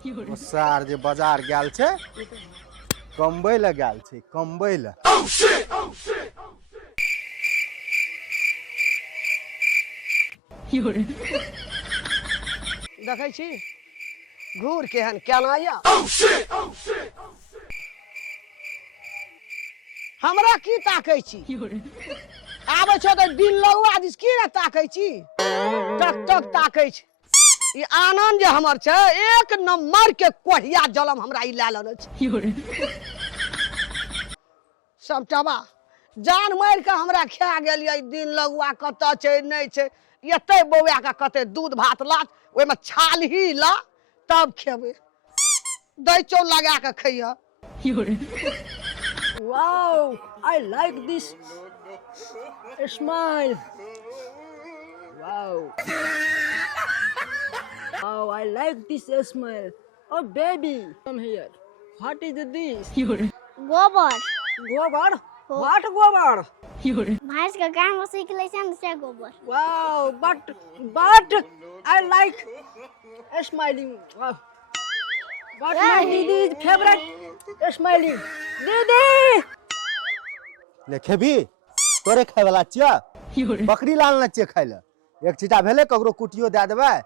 सार जे बाजार गेल छै कमबै ले गेल छै कमबै ले। देखै छी घूर केहन केना या हमरा की ताकै छी आबै छौ तऽ दिन लौआ दिस की रे ताकै छी टक टक ताकै छी। ई आनंद जे हमर छै एक नंबर के कोहिया जलम हमरा ई लए लेने छै सबटबा जान मारि के हमरा खा गेल ये दिन लगुआ कतऽ छै नहि छै एते बौआ के कते दूध भात लात ओहिमे छालही ला तब खेबै दै चौ लगा के खैया। Wow, I like this smile. Wow. Oh, I like this smile. Oh, baby, come here. What is this? गोबर Gobar? What gobar? भैंस का काम सीख ले से गोबर Wow, but I like smiling. Wow. But my Didi's favorite smiling. Didi! ले खेबी तोरे खाय वाला छियै बकरी लाल न छियै खाय ले एक छिटा भेले ककरो कुटियो दे देबै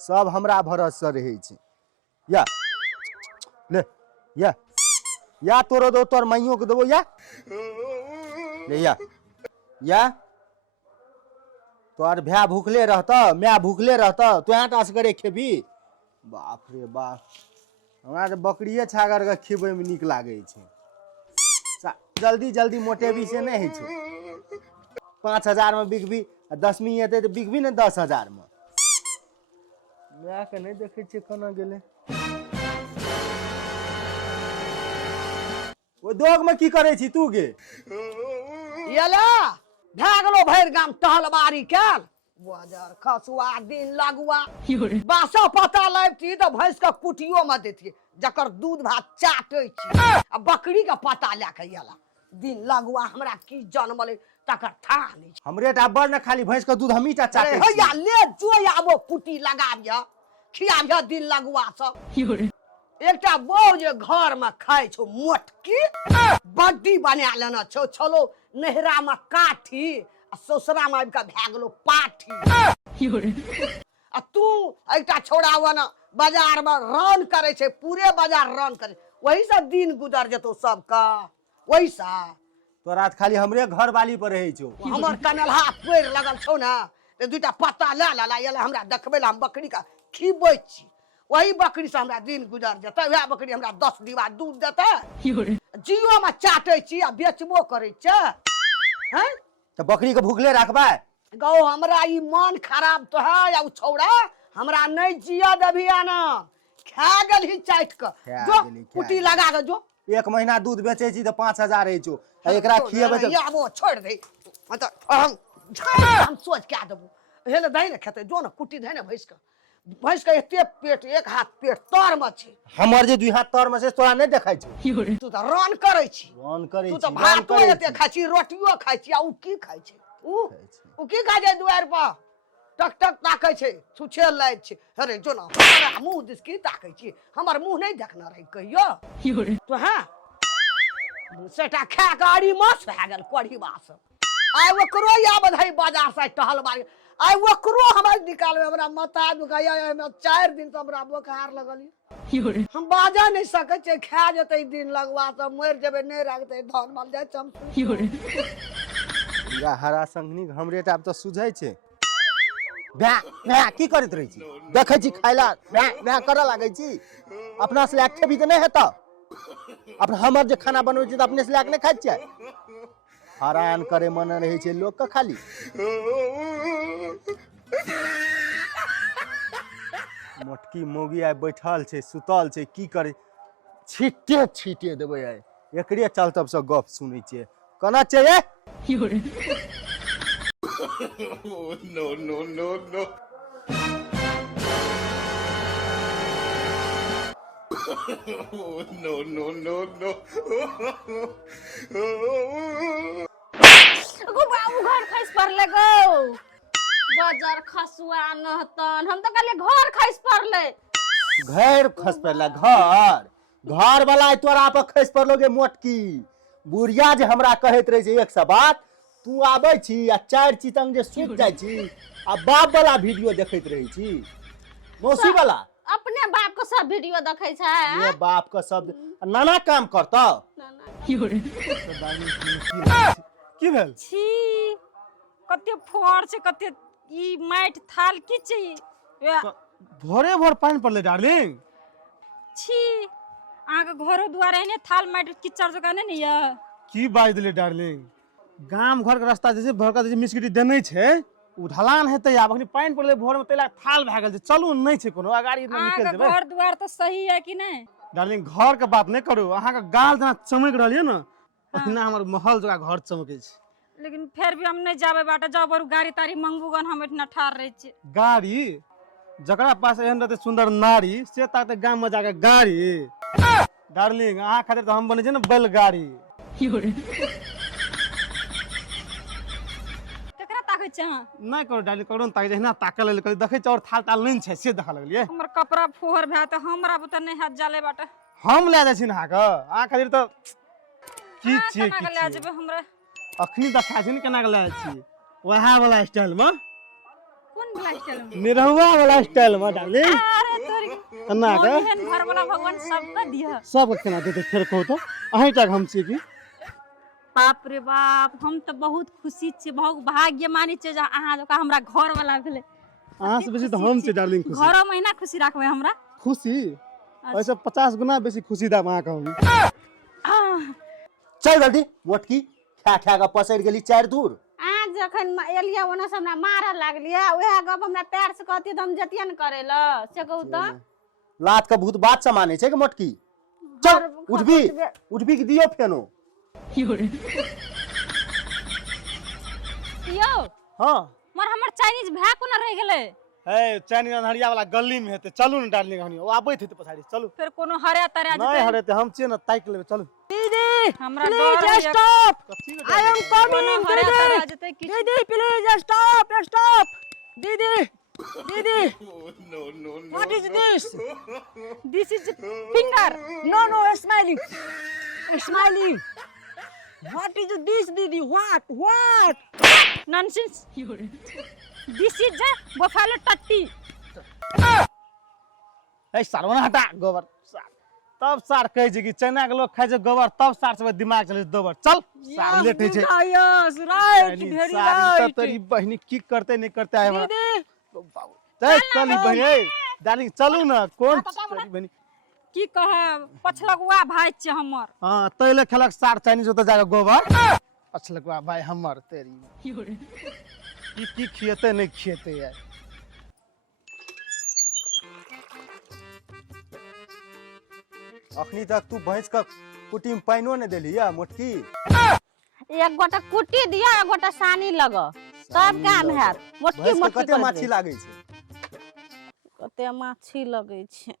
सब हमरा भरोसे रहै छै या ले या तोरो दो तोर माइयो के देबो या ले या तोर भै भूखले रहता मैं भूखले रहता तो यहाँ टास करे खेबी बाप रे बाप हमरा तऽ बकरिए छागर के खिबै में नीक लागै छै जल्दी जल्दी मोटेबी से नहीं है 5,000 में बिकबी 10वीं हेतै तो बिकबी ने 10,000 में मैं के नहीं देखे छियै केना गेले ओ दोग में की करे छी तू गे येला भए गेलो भरि गाम टहलबारी कैल बाजार खसुआ दिन लगुआ बासा पता लैबती तऽ भैंस के कुटियो में देतियै जकर दूध भात चाटै छी आ बकरी के पता लए के येला दिन लगुआ हमरा की जनमले तकर था नहीं छै। हमरे टा बड़ न खाली भैंस के दूध हमीटा चाटे छी हैया ले जो आबो कुटी लगाबिया खियाबिया दिन लगुआ सब एकटा बौ जे घर में खाय छौ मोटकी बड्डी बना लेना छौ छलो नहरा में काठी आ ससुरा में आबि के भए गेलो पाठी आ तू एकटा छोड़ा वना बाजार में रन करे छै पूरे बाजार रन करे वही से दिन गुजर जेतो सबका वही सा तोरा त खाली हमरे घर वाली पर रहै छौ हमर कनलहा पेड़ लगल छौ ना ते दुइटा पत्ता ले ला येला हमरा देखबै ला हम बकरी का खिबै छी वही बकरी से हमरा दिन गुजर जेतै वह बकरी हमरा 10 डिब्बा दूध देतै जियो में चाटै छी आ बेचबो करै छै हैं त बकरी के भूखले रखबै गौ हमरा ई मन खराब तो है या उ छौड़ा हमरा नहीं जिया देबी ना खा गेलही चाट के जो कुटी लगा के जो एक महीना दूध बेचे छी त 5,000 रहै छौ आ एकरा खियेबै त याबो छोड़ दे मतलब हम सोच के देबो हेले दही ने खेते जो ना कुटी दही ने भैंस के एते पेट एक हाथ पेट तर में छै हमर जे दुई हाथ तर में से तोरा नहीं देखाइ छौ तू त रन करे छी रन करे तू छी त भातो एते खाइ छी रोटियो खाइ छी आ उ की खाइ छै उ की खाइ छै दुआर पर टक टक ताकै छै छुछे लाइ छै अरे जो ना हमरा मुंह दिस की ताकै छी हमर मुंह नहीं देखना रही कहियो तो हां सेटा खा गाड़ी मस भए गेल कढ़ी बास आइ ओकरो या बधाई बाजार से टहल बारी आइ ओकरो हमरा निकालबे हमरा मता दुखाया में 4 दिन से हमरा बुखार लगल हम बाजा नहीं सकै छै खा जेतै दिन लगवा सब मर जेबे नहीं रखतै धन माल जाय चम या हरा संगनी हमरे टा अब तो सुझै छै बे बे की करैत रहै छी देखै छी खाइला बे बे करऽ लागै छी अपना से लाख खेबी त नहीं हेता अपन हमर जे खाना बनबै छी त अपने से लाख नहीं खाइ छियै हरान करे मन रहै छै लोग के खाली मोटकी मोगी आइ बैठल छै सुतल छै की करे छीटे देबै आइ एकरे चलतब से गप सुनै छियै केना छै रे no, no, no, no. no, no, no, no. गो बाबू घर खैस पड़ले गो बाजार खसुआ नहतन हम तो कहले घर खैस पड़ले घर खस पड़ला घर घर वाला तोरा पर खस पड़लोगे मोटकी बुढ़िया जे हमरा कहैत रहे छै 100 बात तू आबै छी आ 4 चितंग जे सुत जाइ छी आ बाप वाला वीडियो देखैत रही छी मौसी वाला अपने बाप को सब वीडियो देखे छै ये बाप का सब नाना काम करता की भेल छी कते फोड़ छै कते ई माटि थाल की छै भोरे भोर पानी पड़ले डार्लिंग छी आगे घरो दुआरे ने थाल माटि कीचड़ जगह ने ये की बाज दिले डार्लिंग गाम घर के रास्ता जैसे भरका जैसे मिसगिटी देने छै उ ढलान हेतै आब अखनी पानी पड़ले भोर में तैला थाल भए गेल छै चलू नहीं छै कोनो अगाड़ी इतना निकल आगे जेबै घर दुआर तो सही है कि नहीं डार्लिंग घर के बात नहीं करू अहाँ के गाल जना चमक रहलिए न ओहिना हमर महल जगह घर चमकै छै लेकिन फिर भी हम नहीं जाबे बाटे जाओ बरु गाड़ी तारी मंगबूगन हम इतना ठार रहे छी गाड़ी जकरा पास एहन रहते सुंदर नारी से ताकते गाम में जाके गाड़ी डार्लिंग अहाँ खातिर तो हम बने छै न बैलगाड़ी केकरा ताकै छै अहाँ नहीं करू डार्लिंग करू न ताके जहिना ताकल लेल देखै छै और थाल ताल नहीं छै से देखा लगलिए हमर कपड़ा फोहर भए त हमरा बुते नहीं हाथ जाले बाटे हम ले जाइ छी नहा के अहाँ खातिर तो की छियै केना के ले जेबे हमरा अखनी देखा छी न केना के ले जाइ छी वहा वाला स्टाइल में कोन ब्लास्ट चलम निरहुआ वाला स्टाइल में डार्लिंग अरे तोरी केना के मोहन घर वाला भगवान सबका दिया सब केना देते फेर कहू तो अहीं तक हम छी की बाप रे बाप हम तो बहुत खुशी छी बहुत भाग्य मानी छी जे अहाँ जका हमरा घर वाला भेले अहाँ से बेसी तो हम छी डार्लिंग खुशी घरो महीना खुशी राखबे हमरा खुशी ऐसे 50 गुना बेसी खुशी दाम अहाँ कहू चल जल्दी मोटकी खा खा के पसैर गेली 4 दूर आज जखन एलिया ओना से हमरा मारऽ लागलिए ओहे गप हमरा पैर से कहती त हम जतिया न करे ल से कहू त लात का भूत बात से माने छै के मोटकी चल उठबी कि दियो फेनो यो हां मोर हमर चाइनीज भए कोना रह गेले हे चाइनीज अंधरिया वाला गली में हेते चलू न डार्लिंग हनी ओ आबैत हेते पछाड़ी चलू फिर कोनो हरे तरे नहीं हरेते हम छिए न ताक लेबे चलू दीदी हमरा please stop I am coming हरे तरे दीदी जते कि दीदी प्लीज स्टॉप दीदी दीदी No, no, no. What is this this is finger no smiling what is this didi what nonsense this is buffalo टट्टी ए सरवना हटा गोबर तब सार कहै छै कि चाइना के लोग खाइ छै गोबर तब सार से दिमाग चले छै दोबर चल सार लेटे छै yes right चाइनीज very सार ई right सब तेरी बहिनी की करते नहीं करते है दीदी चल चल ई बहिनी ए डार्लिंग चलू ना कौन तेरी बहिनी की कहे पछलगुआ भाई छै हमर हां तैले खेलक सार चाइनीज ओत जाके गोबर पछलकवा भाई हमर तेरी की खियते नहीं खियते यार अखनी तक तू भैंस का कुटी में पाइनो ने देली या मोटकी एक गोटा कुट्टी दिया एक गोटा सानी लग सब काम हैत मोटकी भैंस के मोटकी कते माछी लागे छै कते माछी लगे छै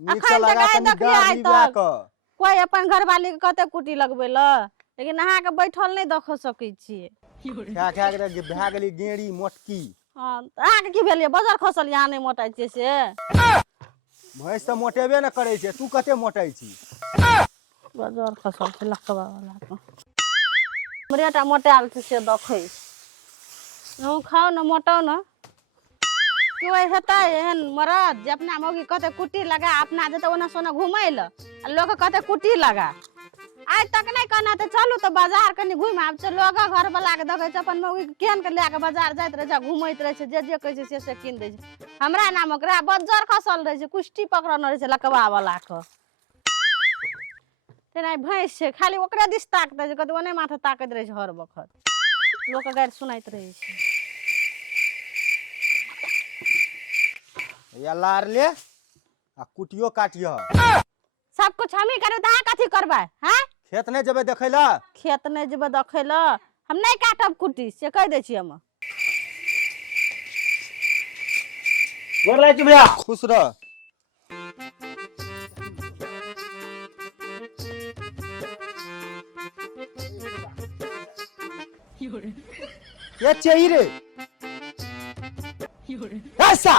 नीक अखन से लगा जगह के देखलियै गाड़ आइ लिया तक। क कोई अपन घरवाली के कते कुट्टी लगबे ल लेकिन अहाँ के बैठल नहीं देख सकै छियै खा खा के भए गेली गेड़ी मोटकी हां अहाँ के की भेलिए बाजार खसल यहाँ नहीं मोटाइ छै से भैंस तो मोटेबे न करे छै तू कते मोटाई छी बाजार खसल छै लखबा वाला के हमरेटा मोटाल छै से देखै हम खाओ न मोटाओ न कोई हेतै एहन मरद जे अपना मौगी कते कुट्टी लगा अपना जते ओना सोना घुमै ल आ लोग कते कुट्टी लगा आज तक नहीं कहना तो चलू तो बाजार कनी घुम आब छै लोग घर वाला के देखै छै अपन मौगी के केन के लेके बाजार जाइत रहे छै घुमैत रहे छै जे कहै छै से कीन दै छै हमरा नाम ओकरा बज्जर खसल रहे छै कुश्ती पकड़ने रहे छै लकवा वाला के तेना भैंस छै खाली ओकरे दिस ताकते छै कतौ ओने माथे ताकैत रहे छै हर वक्त लोग के गारि सुनाइत रहे छै या लार ले आ कुटियो काटियो सब कुछ हम ही करे त अहाँ कथी करबै हैं खेत नहीं जेबे देखै ला खेत नहीं जेबै देखै ल हम नहीं काटब कुट्टी से कह दै छी हम गोर लाग छी भैया खुश रह ये चाहिए रे ऐसा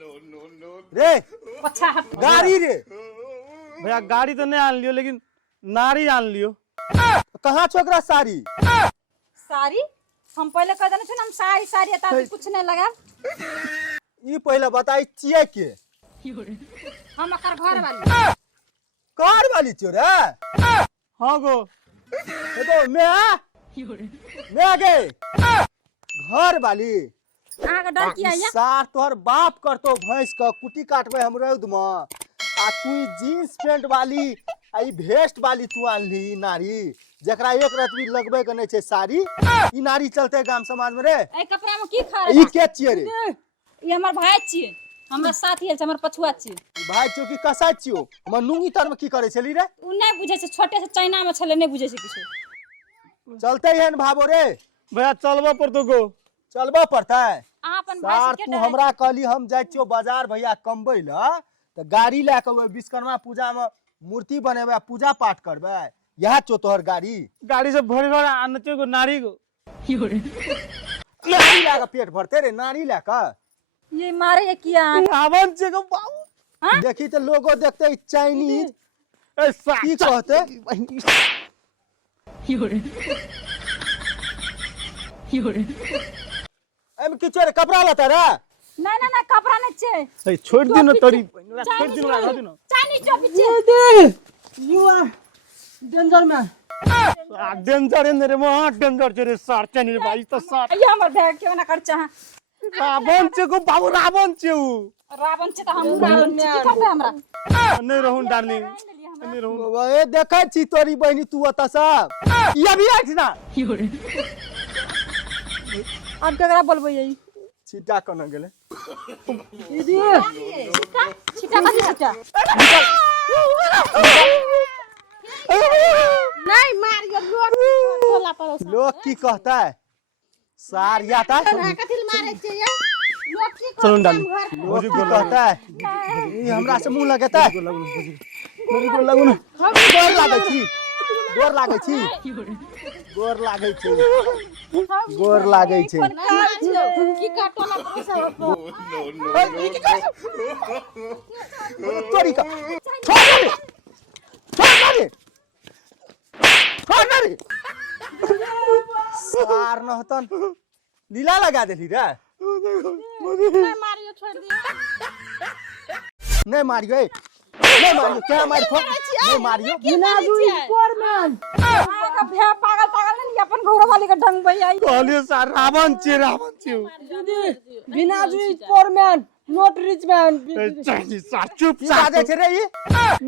No, no, रे पछा हट गाड़ी रे भैया गाड़ी तो नहीं आन लियो लेकिन नारी आन लियो। कहाँ छोकरा साड़ी साड़ी हम पहले कह देने हम साड़ी साड़ी ता कुछ नहीं लगा ई पहले बताई चिए के हम अकर घर वाली कार वाली चो रे हाँ गो ये तो मैं आ गए घर वाली आहा का डर किया या सार तोहर बाप करतो भैंस का कुटी काटबे हम रौद में आ तू ई जींस पैंट वाली आ ई वेस्ट वाली तू आनली ई नारी जकरा एक रात भी लगबे के नहीं छे साड़ी ई नारी चलते गांव समाज में रे ए कपड़ा में की खा ई रे के छिए रे ये हमर भाई छिए हमरा साथी है हमर पछुआ छिए भाई चौकी कसा छियो हम नुंगी तर में की करे छली रे उ नहीं बुझे से छोटे से चाइना में छले नहीं बुझे से किछो चलते हैं भाबो रे भैया चलबो पर तो गो चलबो पड़ता है अहाँ अपन भाई सार से के तू हमरा कहली हम जाय छियो बाजार भैया कमबै ल त गाड़ी ले के विश्वकर्मा पूजा में मूर्ति बनेबे पूजा पाठ करबे यह चो तोहर गाड़ी गाड़ी से भरी भर आन को नारी को नारी ला के पेट भरते रे नारी ला के ये मारे ये किया रावण से को बाबू देखी तो लोगो देखते चाइनीज ए सा की कहते एम किछो रे कपड़ा लता रे नहीं नहीं नहीं कपड़ा नहीं छे ए छोड़ दिनो तोरी छोड़ दिनो लगा दिनो चाइनीज टोपी छे You are danger man. Danger है रे वहां डेंजर छे रे सार चनी भाई तो सार ये हमर बैग क्यों ना कर चाह रावण से को बाबू रावण से उ रावण से तो हम रावण की करते हमरा नहीं रहूं डार्लिंग नहीं रहूं बाबा ए देखै छी तोरी बहिनी तू अता सा ये भी आठ ना अब केकरा बोलबो यही छिटा कन गेले दीदी छिटा कथी छिटा नहीं मारियो लोग टोला पर लोग की कहता है सार याता कथी मारे छे ये लोग की चलो डाल लोग की कहता है ई हमरा से मुंह लगता है मेरी को लागू ना गोर लागै छी गोर लागै छी गोर लागै छी गोर लागै छी की का टोला पर सब तोरी का छोड़ दे छोड़ दे सार नहतन लीला लगा देली रे मारियो छोड़ दियो नहीं मारियो नहीं मारियो क्या मारियो नहीं मारियो बिना दुई फोरमैन आहा का भे पागल पागल नहीं अपन घर वाली का ढंग भई आई कहलियो सार रावण से दीदी बिना दुई foreman not rich man Chinese सार चुप की बाजे छे रे ई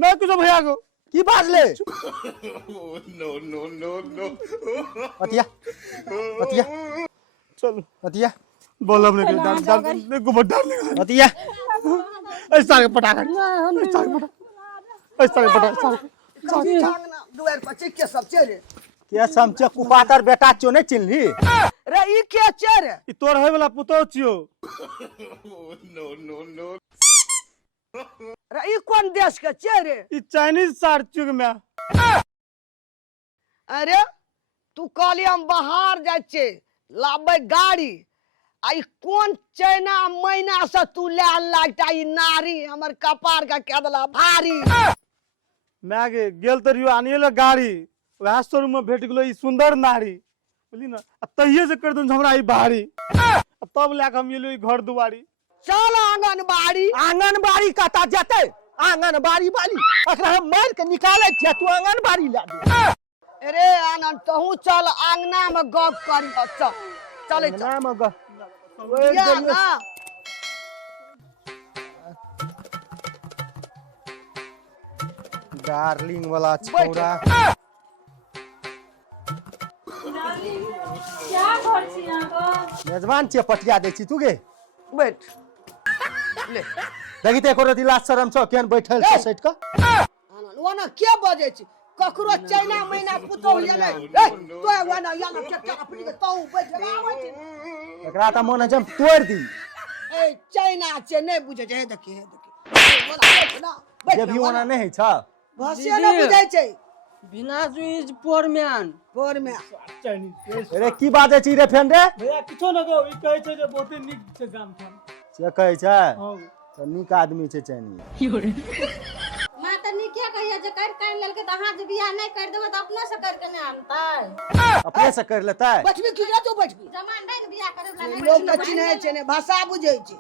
मैं कुछ भैया को की बाजले no, no, no, no. पतिया पतिया चलो पतिया बोल हमने के डाल ने को डार्लिंग पतिया ए सार के पटाखा ए सार के पटाखा दुआर पर चिक्के सब चेरे के समचे कुपातर बेटा चो नहीं चिन्हली रे ई के चेरे ई तोर होय वाला पुतो छियो No, no, no. रे ई कोन देश के चेरे ई चाइनीज सार चुग में अरे तू कहली हम बाहर जाय छे लाबै गाड़ी आई कोन चाइना महीना से तू ले लाटा ई नारी हमर कपार का कह देला भारी मैं आगे गेल तरियो आनिएला गाड़ी वह शोरूम में भेट गेलो ई सुंदर नारी बोली ना तहिए से कर दूं हमरा ई भारी तब लाक हम एलो ई घर दुआरी चल आंगनबाड़ी कता जते आंगनबाड़ी वाली अकरा हम मार के निकाले छ तू आंगनबाड़ी ला दे अरे आनंद तहू चल आंगना में गप करी चल चले चल नाम ग या ना डार्लिंग वाला छोरा क्या घर छी यहां को मेजबान छे पटिया दे छी तू गे बैठ ले देखी ते एको दिला शरम छ केन बैठल छ सेट का आनंद वाना क्या बजे छी ककरो चाइना महीना पुतौ ले ए तो वाना याना के अपनी के तौ बैठ आवे छी एकरा त मन जम तोड़ दी ए चाइना से नहीं बुझे जे देखी वाना बैठ ना जे भी ओना नहीं है छ भाषा न बुझै छै बिना दुई फोरमैन फोर में चाइनीज अरे की बाजे छी रे फेन रे भैया किछो न गो ई कहै छै जे बहुते निक छै गाम था से कहै छै हां तो नीक आदमी छै चैनी। मैं तो नहीं क्या कहिए जे कर कान ललके त अहाँ जे बियाह नहीं कर देबे त अपने से करके नहीं आनतै। अपने से कर लेता है। बचबी की तू बचबी जमान नहीं न बियाह करे वाला लोग त चिन्है छै ने भाषा बुझै छै।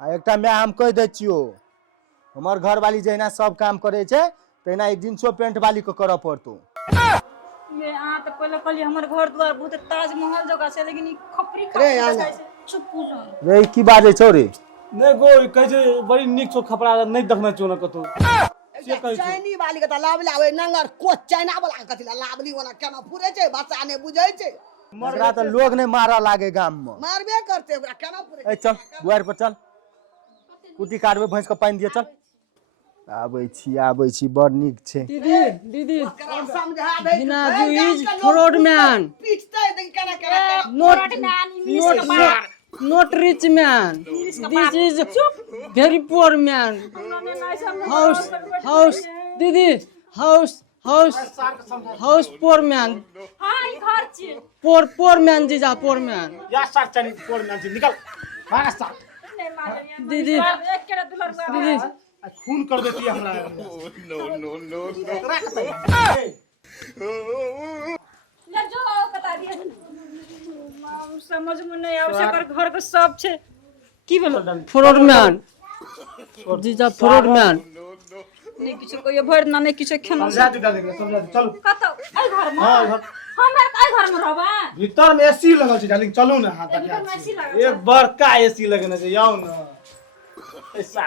आ एकटा मैं हम कह दै छियो, हमर घरवाली जहिना सब काम करे छै तहिना एक दिन पेंट वाली को करऽ पड़तो। ये अहाँ तो पहले कहलिए हमर घर द्वार बहुत ताजमहल जगह छै, लेकिन ई खपरी रे खा आना। चुप पूजा रे की बाजै छौ रे? नहीं गो कहे छै बड़ी निक छौ खपड़ा, नहीं देखना छौ ना कतो। चाइनी वाली के त लाबला होय नंगर कोच चाइना वाला के कथि लाबली वाला केना फुरे छै भाषा ने बुझै छै। एकरा तो लोग नहीं मारा लागे गाम में। मारबे करते ओकरा केना फुरे ए चल दुआर पर चल, कुटी काटबे भैंस के पानी दिए चल। आबै छी बड़ नीक छै। दीदी ओकरा समझा दे Vinaju is fraud man. पीटते देख केना केना Not rich man. This is very poor man. House दीदी house poor man. हां ई घर छी। Poor man जीजा poor man. या सार चनी कोर में से निकल मार सार। नहीं मारलिए दीदी एक केरा दुलर दीदी खून कर देती है हमरा। ले जो बता दिए समझ में नहीं आवे कर घर के सब छै की भेलो fraud man. जीजा fraud man. नहीं किछो कोई भर ना नहीं किछो खेना समझा दे डाल समझा दे चलो। कत ए घर में हां घर हमरा ए घर में रहबा भीतर में एसी लगल छै डार्लिंग, चलू ना। हां भीतर में एसी लागल एक बड़का एसी लगने छै, जाओ ना। ऐसा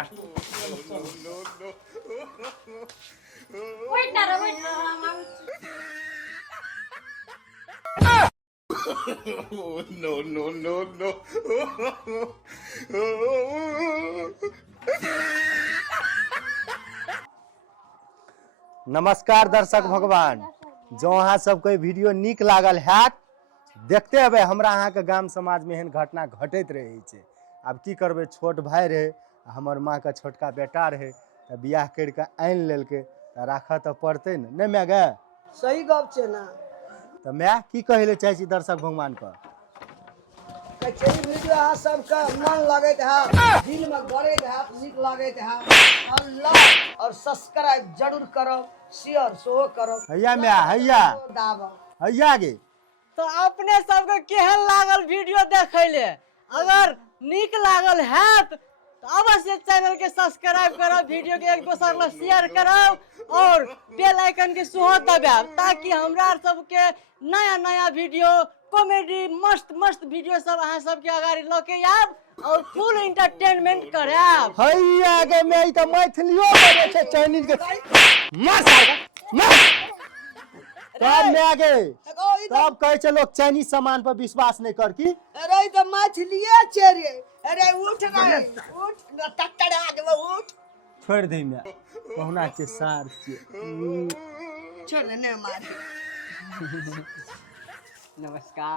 वेट ना wait Oh, no, no, no, no. नमस्कार दर्शक भगवान, जो अहाँ सबके वीडियो नीक लागल हैत, देखते हेबै हमरा अहाँ के गाम समाज में एहन घटना घटैत रहै छै। आब की करबै, छोट भाई रहे, हमर माँ के छोटका बेटा रहे, तऽ बियाह करके आनि लेलकै, तऽ राखऽ तऽ पड़तै ने, नहीं माय गे? सही गप छै ना। तऽ मैं की कहै ले चाहै छी दर्शक भगवान के? कचरी वीडियो अहाँ सबके मन लगैत है, दिल में गड़ैत है, नीक लगैत है, और लाइक और सब्सक्राइब जरूर करब, शेयर सेहो करब। हैया मैं हैया दाबब। हैया गे। तो अपने सबके केहन लागल वीडियो देखै ले? अगर नीक लागल हैत तो अवश्य चैनल के सब्सक्राइब करब, वीडियो के एक दोसर में शेयर करब और बेल आइकन के सेहो दबाएब, ताकि हमरा सबके नया नया वीडियो कॉमेडी मस्त वीडियो सब अहाँ सबके आगारी लके आब और फुल एंटरटेनमेंट कराब। हैया गे मैं ई तऽ मैथिलियो बजै छै चाइनीज के। मार सार मार। तब मैं गे तब कहै छै लोग चाइनीज सामान पर विश्वास नहीं कर की। अरे ई तऽ मैथिलिए छै रे। अरे उठ रे उठ न टटड़ा देबो उठ। छोड़ दे मैं कहना छै सार छै। छोड़ ने मार। नमस्कार।